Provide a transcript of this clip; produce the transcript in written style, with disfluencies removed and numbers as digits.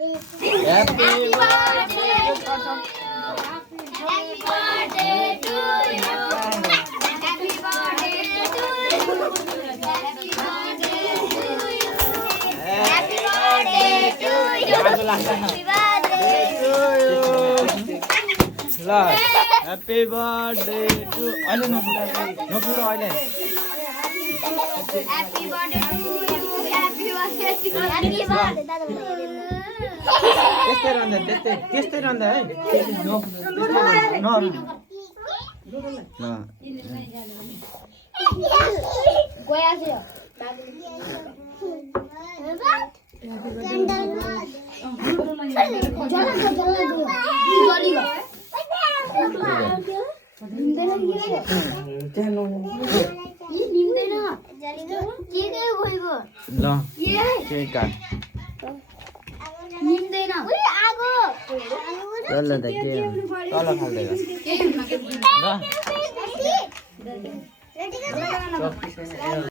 Happy birthday to you. Happy birthday to you. Happy birthday to you. Happy birthday to you. Happy birthday to अहिले नपुरो अहिले Happy birthday to you. Happy birthday to you. Happy birthday. त्यस्तै रहँदा है गया थियो ल cake काट तल त के तल फाल्दै ल